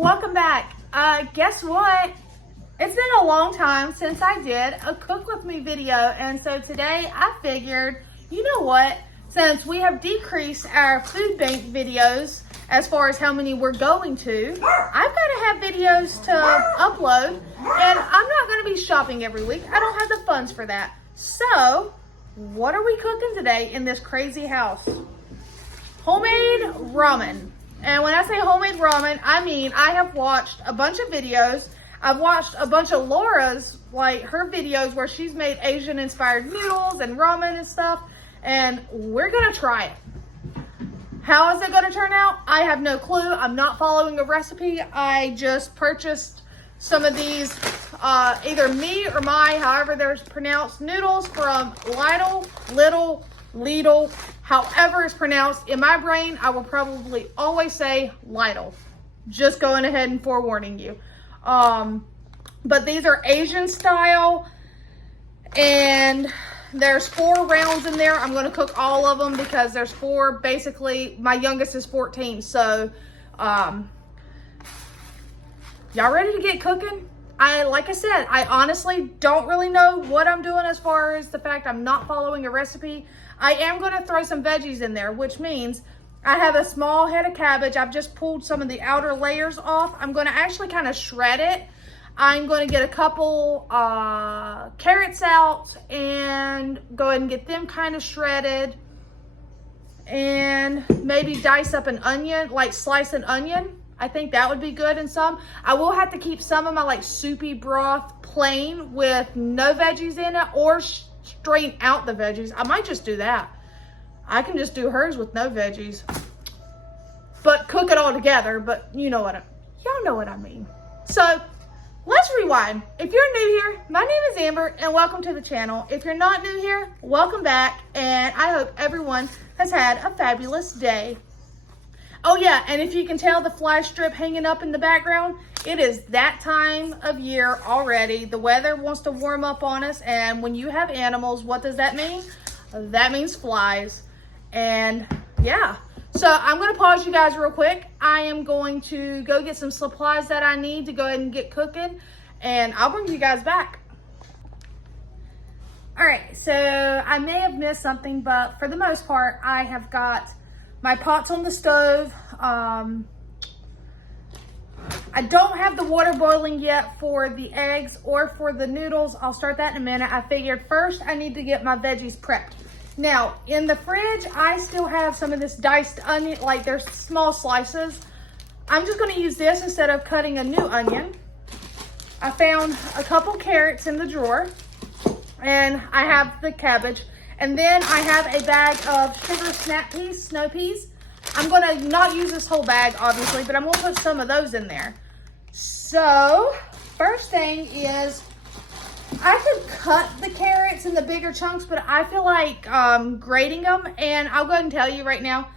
Welcome back. Guess what? It's been a long time since I did a cook with me video, and so today I figured, you know what, since we have decreased our food bank videos as far as how many we're going to, I've got to have videos to upload, and I'm not going to be shopping every week. I don't have the funds for that. So what are we cooking today in this crazy house? Homemade ramen. And when I say homemade ramen, I mean I have watched a bunch of videos. I've watched a bunch of Laura's, like her videos where she's made Asian inspired noodles and ramen and stuff. And we're gonna try it. How is it gonna turn out? I have no clue. I'm not following a recipe. I just purchased some of these, either me or my, however they're pronounced, noodles from Lidl, however it's pronounced. In my brain, I will probably always say Lidl. Just going ahead and forewarning you. But these are Asian style, and there's 4 rounds in there. I'm going to cook all of them because there's 4. Basically, my youngest is 14. So, y'all ready to get cooking? Like I said, I honestly don't really know what I'm doing as far as the fact I'm not following a recipe. I am going to throw some veggies in there, which means I have a small head of cabbage. I've just pulled some of the outer layers off. I'm going to actually kind of shred it. I'm going to get a couple carrots out and go ahead and get them kind of shredded. And maybe dice up an onion, like slice an onion. I think that would be good in some. I will have to keep some of my like soupy broth plain with no veggies in it, or straighten out the veggies. I might just do that. I can just do hers with no veggies, but cook it all together. But you know what y'all know what I mean. So let's rewind. If you're new here, my name is Amber and welcome to the channel. If you're not new here, welcome back, and I hope everyone has had a fabulous day. Oh yeah, and if you can tell the fly strip hanging up in the background, it is that time of year already. The weather wants to warm up on us, and when you have animals, what does that mean? That means flies. And yeah, so I'm going to pause you guys real quick. I am going to go get some supplies that I need to go ahead and get cooking, and I'll bring you guys back. All right, so I may have missed something, but for the most part, I have got my pots on the stove. I don't have the water boiling yet for the eggs or for the noodles. I'll start that in a minute. I figured first I need to get my veggies prepped. Now, in the fridge, I still have some of this diced onion, like there's small slices. I'm just gonna use this instead of cutting a new onion. I found a couple carrots in the drawer, and I have the cabbage. And then I have a bag of sugar snap peas, snow peas. I'm gonna not use this whole bag, obviously, but I'm gonna put some of those in there. So, first thing is, I could cut the carrots in the bigger chunks, but I feel like grating them. And I'll go ahead and tell you right now,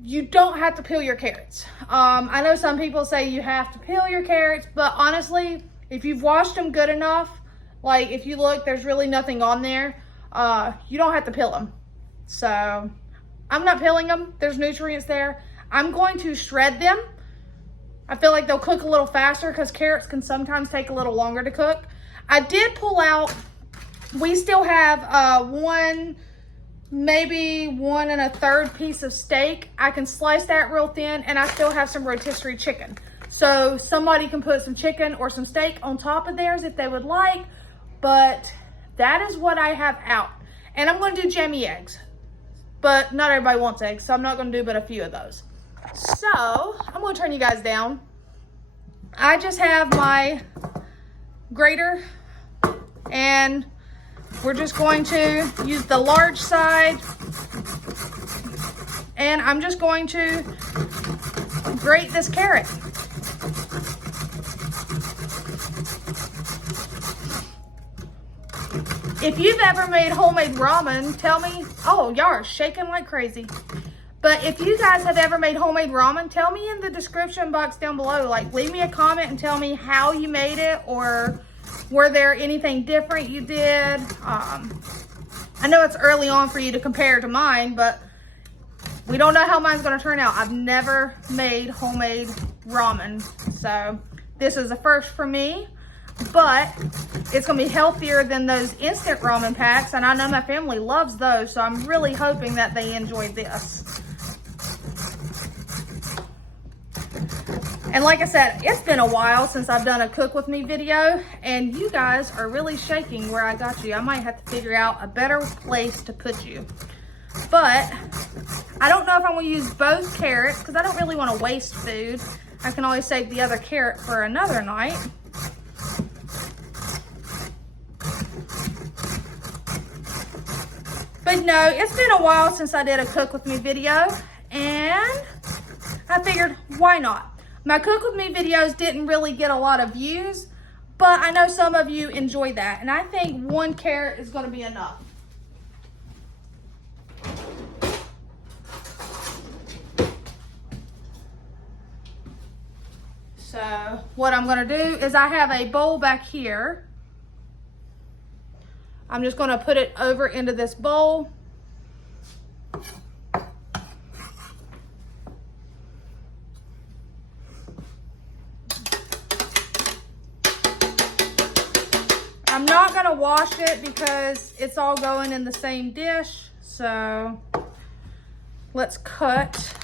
you don't have to peel your carrots. I know some people say you have to peel your carrots, but honestly, if you've washed them good enough, like if you look, there's really nothing on there. You don't have to peel them. So I'm not peeling them. There's nutrients there. I'm going to shred them. I feel like they'll cook a little faster because carrots can sometimes take a little longer to cook. I did pull out, we still have maybe 1 1/3 piece of steak. I can slice that real thin, and I still have some rotisserie chicken. So somebody can put some chicken or some steak on top of theirs if they would like, but that is what I have out. And I'm going to do jammy eggs, but not everybody wants eggs, so I'm not going to do but a few of those. So I'm going to turn you guys down. I just have my grater, and we're just going to use the large side, and I'm just going to grate this carrot. If you've ever made homemade ramen, tell me. Oh, y'all are shaking like crazy. But if you guys have ever made homemade ramen, tell me in the description box down below. Like, leave me a comment and tell me how you made it, or were there anything different you did? I know it's early on for you to compare to mine, but we don't know how mine's gonna turn out. I've never made homemade ramen. So this is a first for me, but it's gonna be healthier than those instant ramen packs, and I know my family loves those, so I'm really hoping that they enjoy this. And like I said, it's been a while since I've done a cook with me video, and you guys are really shaking where I got you. I might have to figure out a better place to put you. But I don't know if I'm gonna use both carrots because I don't really want to waste food. I can always save the other carrot for another night. But no, it's been a while since I did a cook with me video, and I figured, why not? My cook with me videos didn't really get a lot of views, but I know some of you enjoy that, and I think 1 carrot is gonna be enough. So what I'm gonna do is I have a bowl back here. I'm just gonna put it over into this bowl. I'm not gonna wash it because it's all going in the same dish. So let's cut.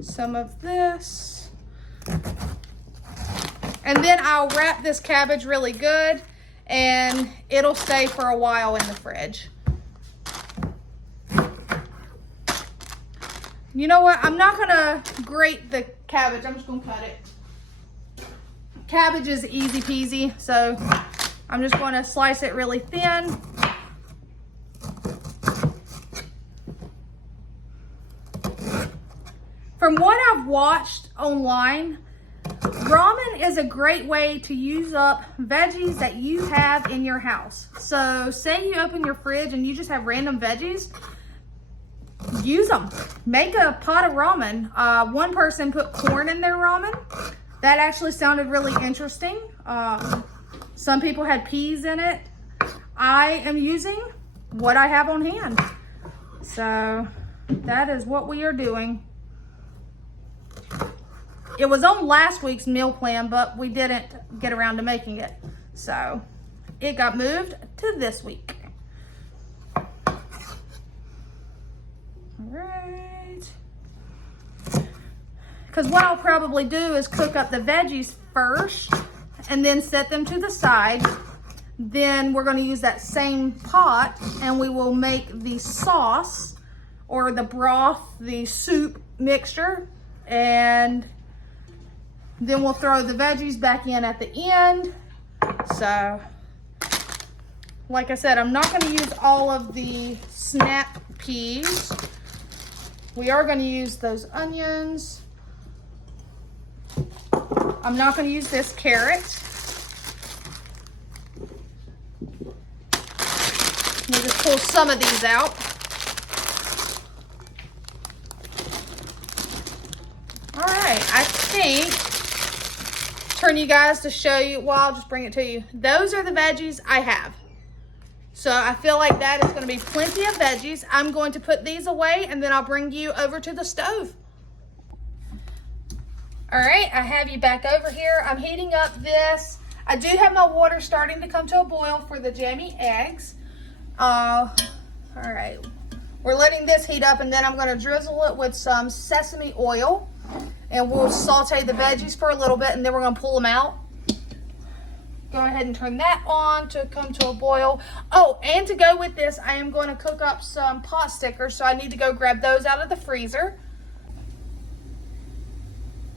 Some of this. And then I'll wrap this cabbage really good and it'll stay for a while in the fridge. You know what? I'm not gonna grate the cabbage. I'm just gonna cut it. Cabbage is easy peasy, so I'm just gonna slice it really thin. From what I've watched online, ramen is a great way to use up veggies that you have in your house. So say you open your fridge and you just have random veggies, use them. Make a pot of ramen. One person put corn in their ramen. That actually sounded really interesting. Some people had peas in it. I am using what I have on hand. So that is what we are doing. It was on last week's meal plan, but we didn't get around to making it. So it got moved to this week. All right. Because what I'll probably do is cook up the veggies first and then set them to the side. Then we're going to use that same pot and we will make the sauce or the broth, the soup mixture, and then we'll throw the veggies back in at the end. So, like I said, I'm not going to use all of the snap peas. We are going to use those onions. I'm not going to use this carrot. Let me just pull some of these out. All right, I think, turn you guys to show you, well, I'll just bring it to you. Those are the veggies I have. So I feel like that is going to be plenty of veggies. I'm going to put these away and then I'll bring you over to the stove. All right, I have you back over here. I'm heating up this. I do have my water starting to come to a boil for the jammy eggs. All right, we're letting this heat up and then I'm gonna drizzle it with some sesame oil and we'll saute the veggies for a little bit and then we're gonna pull them out. Go ahead and turn that on to come to a boil. Oh, and to go with this, I am going to cook up some pot stickers, so I need to go grab those out of the freezer.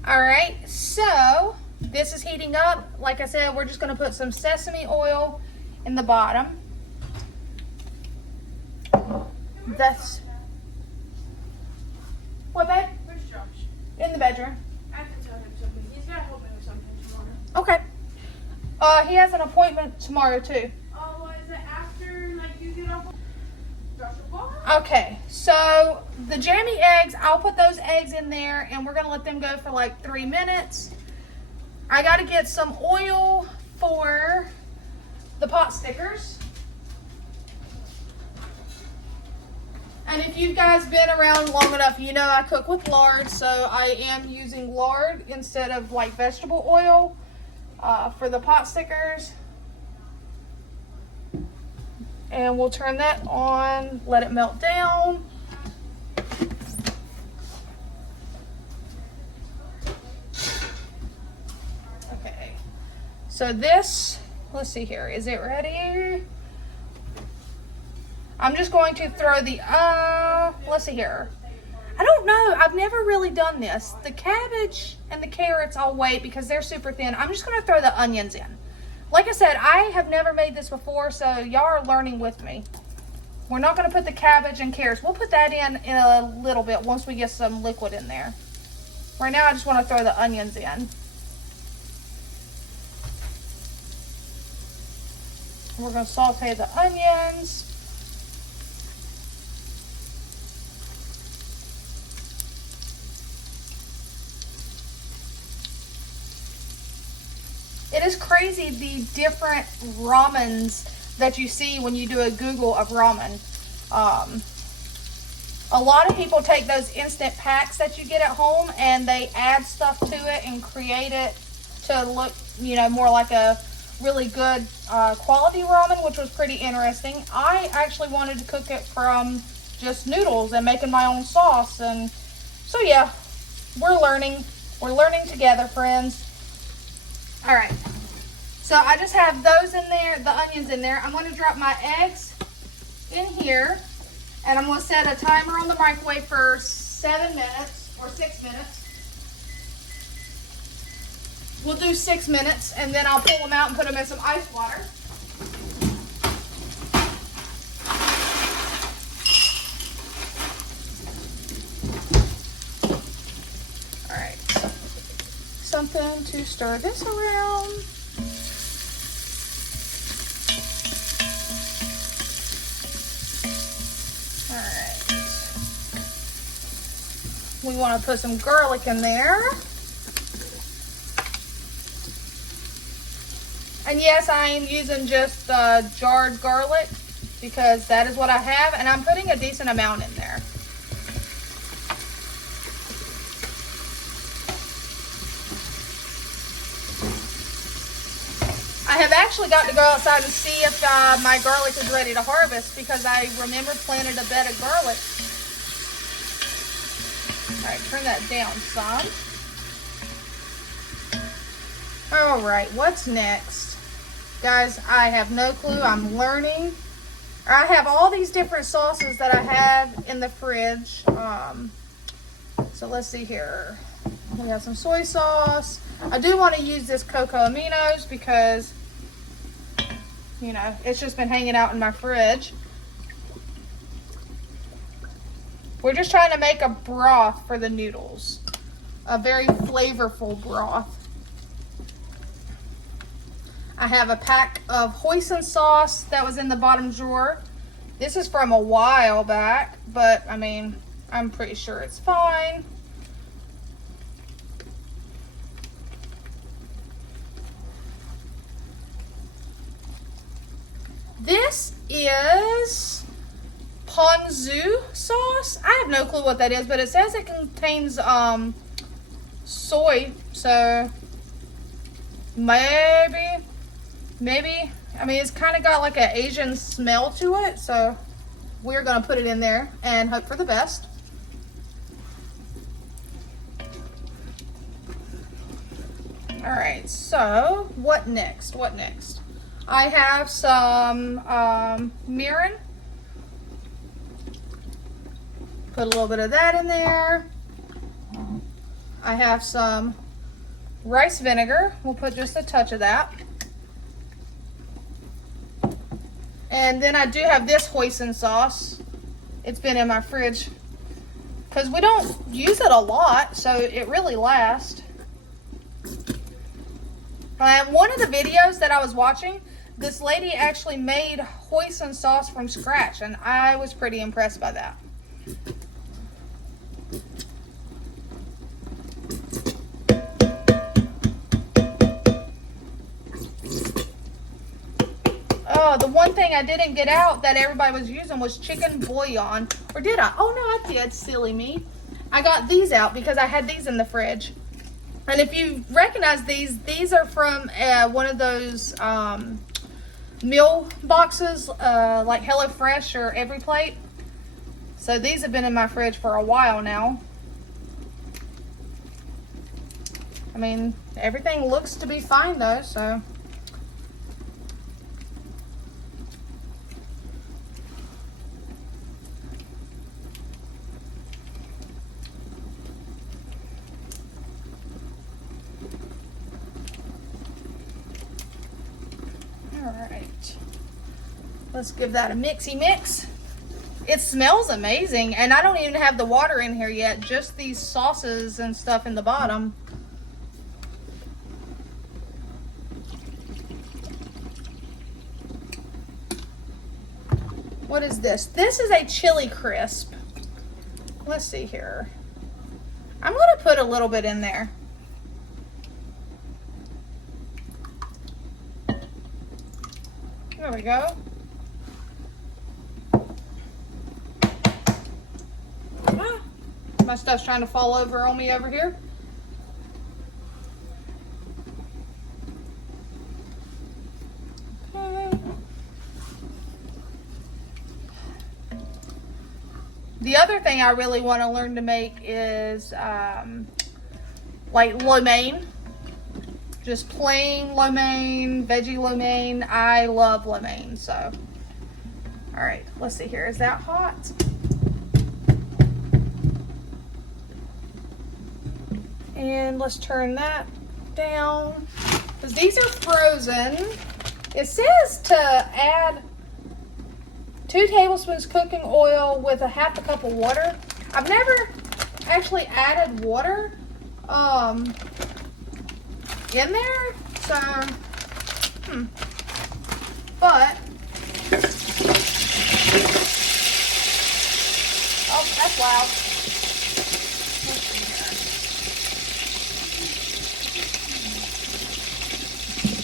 All right, so this is heating up. Like I said, we're just going to put some sesame oil in the bottom. That's what, babe? Where's Josh? In the bedroom. I have to tell him something. He's got to help me with something tomorrow. Okay. He has an appointment tomorrow too. Oh, is it after, like, you get off Joshua Ball? Okay, so the jammy eggs, I'll put those eggs in there and we're gonna let them go for like 3 minutes. I gotta get some oil for the pot stickers. And if you guys been around long enough, you know I cook with lard, so I am using lard instead of like vegetable oil for the pot stickers. And we'll turn that on, let it melt down. Okay, so this, let's see here, is it ready? I'm just going to throw the, let's see here. I don't know, I've never really done this. The cabbage and the carrots I'll wait because they're super thin. I'm just gonna throw the onions in. Like I said, I have never made this before, so y'all are learning with me. We're not gonna put the cabbage and carrots. We'll put that in a little bit once we get some liquid in there. Right now I just wanna throw the onions in. We're gonna saute the onions. It is crazy the different ramens that you see when you do a Google of ramen. A lot of people take those instant packs that you get at home and they add stuff to it and create it to look, you know, more like a really good quality ramen, which was pretty interesting. I actually wanted to cook it from just noodles and making my own sauce, and so yeah, we're learning together, friends. All right, so I just have those in there, the onions in there. I'm going to drop my eggs in here, and I'm going to set a timer on the microwave for 7 minutes or 6 minutes. We'll do 6 minutes, and then I'll pull them out and put them in some ice water. All right, something to stir this around. All right, we want to put some garlic in there. And yes, I am using just jarred garlic because that is what I have, and I'm putting a decent amount in there. I have actually got to go outside and see if my garlic is ready to harvest because I remember planted a bed of garlic. All right, turn that down some. All right, what's next? Guys, I have no clue. I'm learning. I have all these different sauces that I have in the fridge. So let's see here. We have some soy sauce. I do want to use this cocoa aminos because, you know, it's just been hanging out in my fridge. We're just trying to make a broth for the noodles. A very flavorful broth. I have a pack of hoisin sauce that was in the bottom drawer. This is from a while back, but I mean, I'm pretty sure it's fine. This is ponzu sauce. I have no clue what that is, but it says it contains soy, so maybe, I mean, it's kind of got like an Asian smell to it, so we're gonna put it in there and hope for the best. All right, so what next? I have some mirin. Put a little bit of that in there. I have some rice vinegar. We'll put just a touch of that. And then I do have this hoisin sauce. It's been in my fridge because we don't use it a lot, so it really lasts. One of the videos that I was watching, this lady actually made hoisin sauce from scratch, and I was pretty impressed by that. Oh, the one thing I didn't get out that everybody was using was chicken bouillon. Or did I? Oh, no, I did. Silly me. I got these out because I had these in the fridge. And if you recognize these are from one of those meal boxes, like HelloFresh or Every Plate. So these have been in my fridge for a while now. I mean, everything looks to be fine though, so. All right, let's give that a mixy mix. It smells amazing, and I don't even have the water in here yet, just these sauces and stuff in the bottom. What is this? This is a chili crisp. Let's see here. I'm gonna put a little bit in there. There we go. Ah, my stuff's trying to fall over on me over here. Okay. The other thing I really want to learn to make is like lo mein. Just plain lo mein, veggie lo mein. I love lo mein, so. All right, let's see here. Is that hot? And let's turn that down. Because these are frozen. It says to add 2 tablespoons cooking oil with a half a cup of water. I've never actually added water in there, so but oh, that's loud. Let's see here.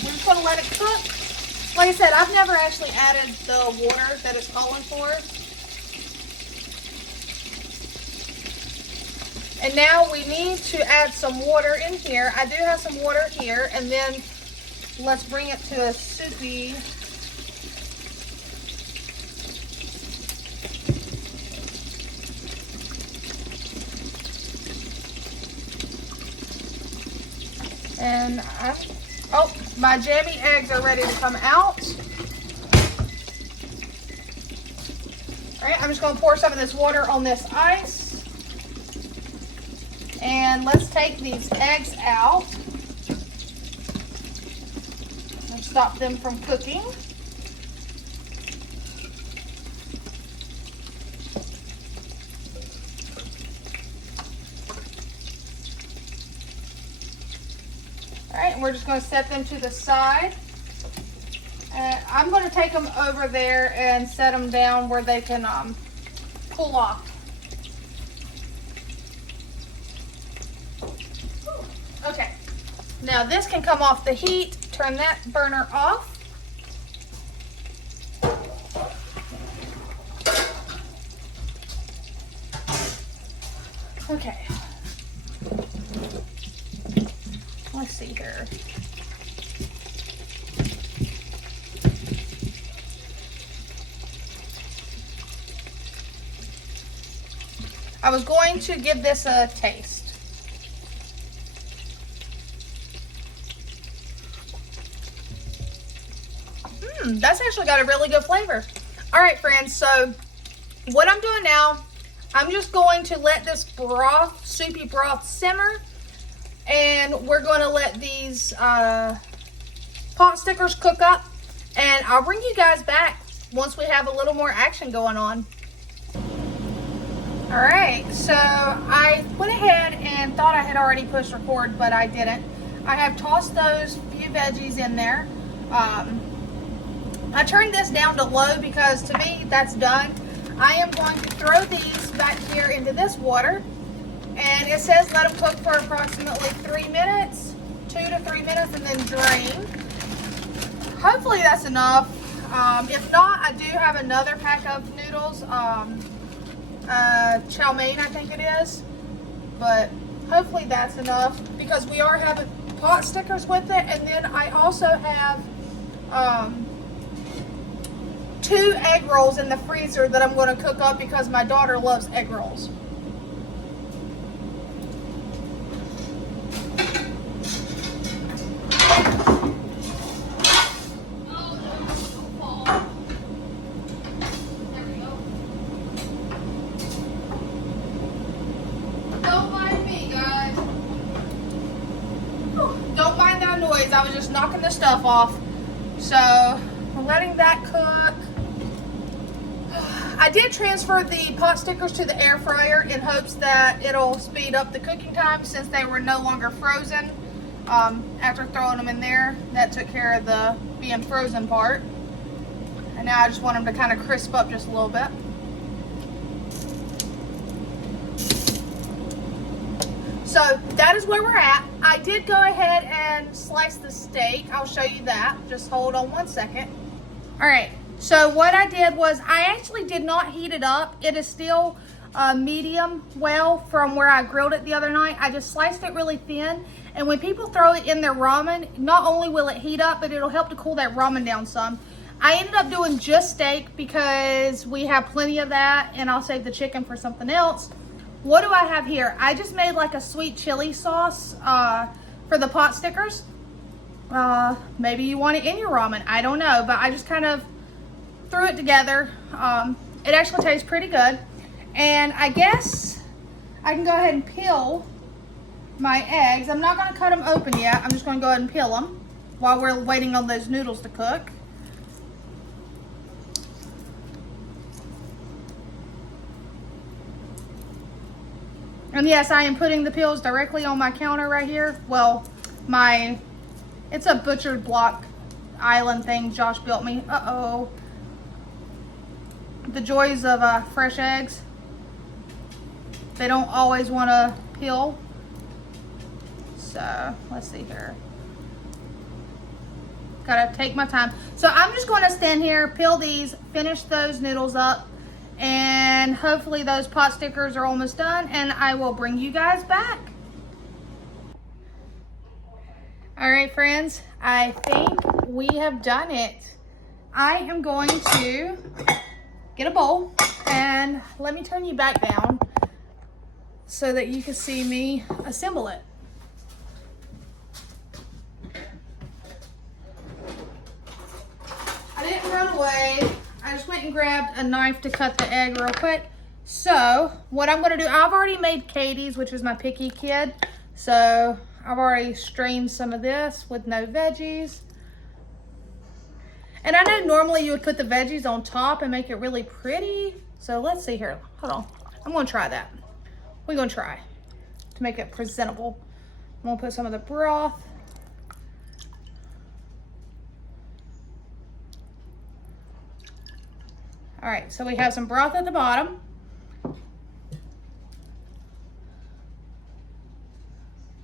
We're just gonna let it cook. Like I said, I've never actually added the water that it's calling for. And now we need to add some water in here. I do have some water here, and then let's bring it to a soupy. And oh, my jammy eggs are ready to come out. All right, I'm just gonna pour some of this water on this ice. And let's take these eggs out and stop them from cooking. All right, and we're just going to set them to the side. And I'm going to take them over there and set them down where they can cool off. Okay, now this can come off the heat. Turn that burner off. Okay. Let's see here. I was going to give this a taste. That's actually got a really good flavor. All right, friends, so what I'm doing now, I'm just going to let this broth, soupy broth, simmer, and we're going to let these pot stickers cook up, and I'll bring you guys back once we have a little more action going on. All right, so I went ahead and thought I had already pushed record, but I didn't. I have tossed those few veggies in there. I turned this down to low because to me that's done. I am going to throw these back here into this water, and it says let them cook for approximately 3 minutes, 2 to 3 minutes, and then drain. Hopefully that's enough. If not, I do have another pack of noodles. Chow mein, I think it is. But hopefully that's enough because we are having pot stickers with it. And then I also have 2 egg rolls in the freezer that I'm going to cook up because my daughter loves egg rolls. I was just knocking the stuff off. So I'm letting that cook. I did transfer the pot stickers to the air fryer in hopes that it'll speed up the cooking time since they were no longer frozen. After throwing them in there, that took care of the being frozen part. And now I just want them to kind of crisp up just a little bit. So that is where we're at. I did go ahead and slice the steak. I'll show you that. Just hold on one second. All right, so what I did was I actually did not heat it up. It is still medium well from where I grilled it the other night. I just sliced it really thin. And when people throw it in their ramen, not only will it heat up, but it'll help to cool that ramen down some. I ended up doing just steak because we have plenty of that and I'll save the chicken for something else. What do I have here? I just made like a sweet chili sauce for the pot stickers. Maybe you want it in your ramen. I don't know, but I just kind of threw it together. It actually tastes pretty good. And I guess I can go ahead and peel my eggs. I'm not going to cut them open yet. I'm just going to go ahead and peel them while we're waiting on those noodles to cook. And yes, I am putting the peels directly on my counter right here. Well, it's a butchered block island thing Josh built me. Uh-oh. The joys of fresh eggs. They don't always want to peel. So, let's see here. Gotta take my time. So I'm just going to stand here, peel these, finish those noodles up. And hopefully those pot stickers are almost done and I will bring you guys back. All right, friends, I think we have done it. I am going to get a bowl and let me turn you back down so that you can see me assemble it. I didn't run away. I just went and grabbed a knife to cut the egg real quick. So what I'm gonna do, I've already made Katie's, which is my picky kid. So I've already strained some of this with no veggies. And I know normally you would put the veggies on top and make it really pretty. So let's see here, hold on. I'm gonna try that. We're gonna try to make it presentable. I'm gonna put some of the broth. All right, so we have some broth at the bottom.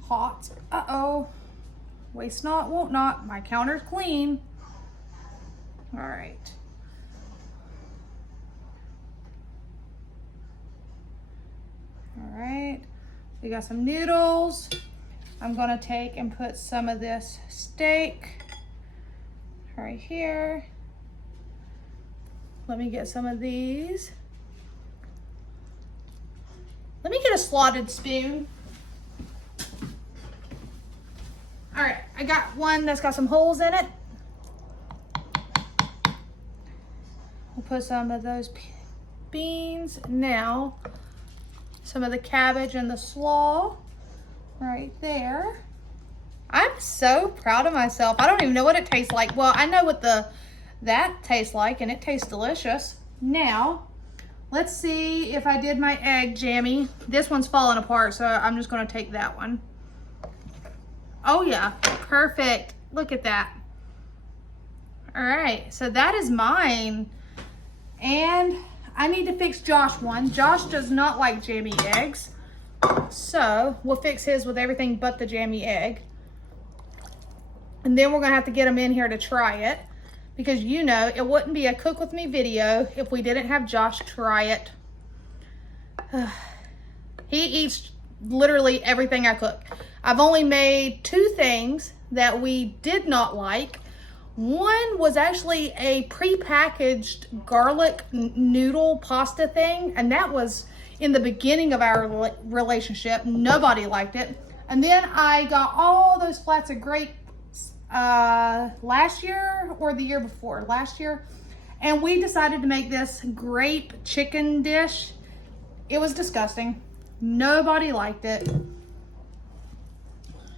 Hot, uh-oh. Waste not, won't not. My counter's clean. All right. All right, we got some noodles. I'm gonna take and put some of this steak right here. Let me get some of these. Let me get a slotted spoon. All right, I got one that's got some holes in it. We'll put some of those beans. Now, some of the cabbage and the slaw right there. I'm so proud of myself. I don't even know what it tastes like. Well, I know what that tastes like, and it tastes delicious. Now, let's see if I did my egg jammy. This one's falling apart, so I'm just gonna take that one. Oh yeah, perfect. Look at that. All right, so that is mine. And I need to fix Josh one. Josh does not like jammy eggs. So we'll fix his with everything but the jammy egg. And then we're gonna have to get him in here to try it. because you know it wouldn't be a cook with me video if we didn't have Josh try it. He eats literally everything I cook. I've only made 2 things that we did not like. One was actually a pre-packaged garlic noodle pasta thing, and that was in the beginning of our relationship. Nobody liked it. And then I got all those flats of grapes last year or the year before, last year. And we decided to make this grape chicken dish. It was disgusting. Nobody liked it.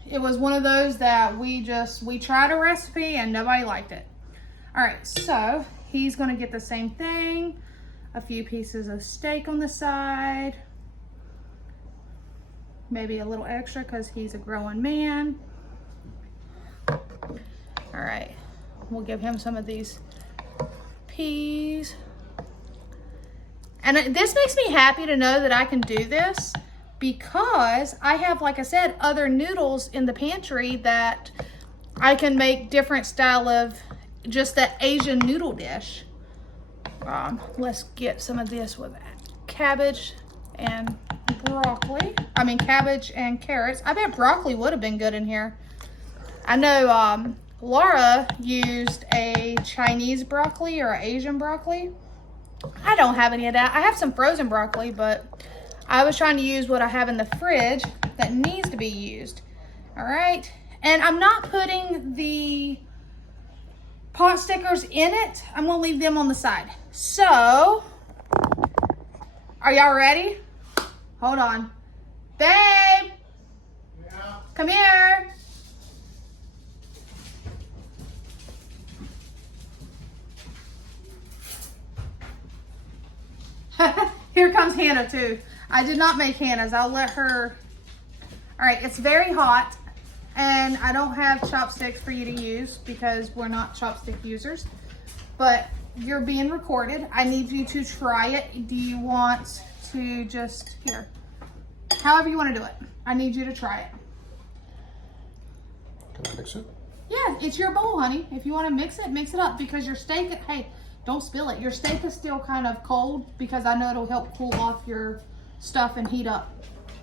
It was one of those that we tried a recipe and nobody liked it. All right, so he's gonna get the same thing. A few pieces of steak on the side. Maybe a little extra because he's a growing man. All right, we'll give him some of these peas. And this makes me happy to know that I can do this, because I have, like I said, other noodles in the pantry that I can make different style of just the Asian noodle dish. Let's get some of this with cabbage and broccoli. I mean, cabbage and carrots. I bet broccoli would have been good in here. I know Laura used a Chinese broccoli or Asian broccoli. I don't have any of that. I have some frozen broccoli, but I was trying to use what I have in the fridge that needs to be used. All right. And I'm not putting the pot stickers in it. I'm going to leave them on the side. So, are y'all ready? Hold on. Babe! Yeah. Come here. Here comes Hannah too. I did not make Hannah's. I'll let her. All right, it's very hot and I don't have chopsticks for you to use because we're not chopstick users, but you're being recorded. I need you to try it. Do you want to just, here, however you want to do it. I need you to try it. Can I mix it? Yeah, it's your bowl, honey. If you want to mix it up, because your steak, hey, don't spill it. Your steak is still kind of cold because I know it'll help cool off your stuff and heat up.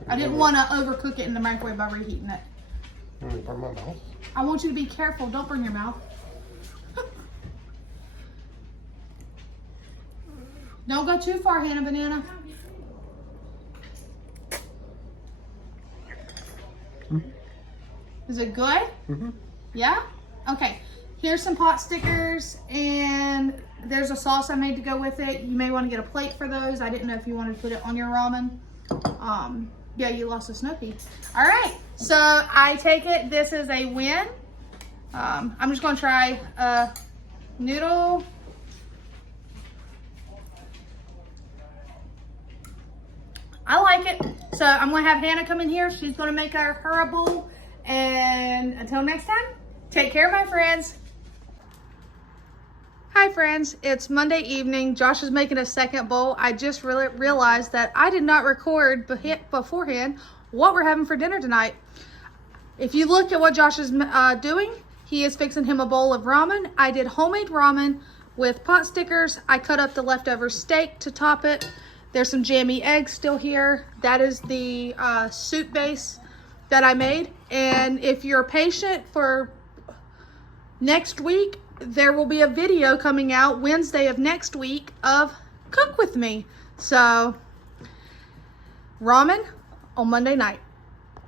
I didn't want to overcook it in the microwave by reheating it. Let me burn my mouth. I want you to be careful. Don't burn your mouth. Don't go too far, Hannah Banana. Is it good? Mm-hmm. Yeah? Okay. Here's some pot stickers, and there's a sauce I made to go with it. You may want to get a plate for those. I didn't know if you wanted to put it on your ramen. Yeah, you lost a Snoopy. All right, so I take it this is a win. I'm just gonna try a noodle. I like it. So I'm gonna have Hannah come in here. She's gonna make her a bowl. And until next time, take care, my friends. Hi friends, it's Monday evening. Josh is making a second bowl. I just realized that I did not record beforehand what we're having for dinner tonight. If you look at what Josh is doing, he is fixing him a bowl of ramen. I did homemade ramen with pot stickers. I cut up the leftover steak to top it. There's some jammy eggs still here. That is the soup base that I made. And if you're patient for next week, there will be a video coming out Wednesday of next week of Cook With Me. So, ramen on Monday night.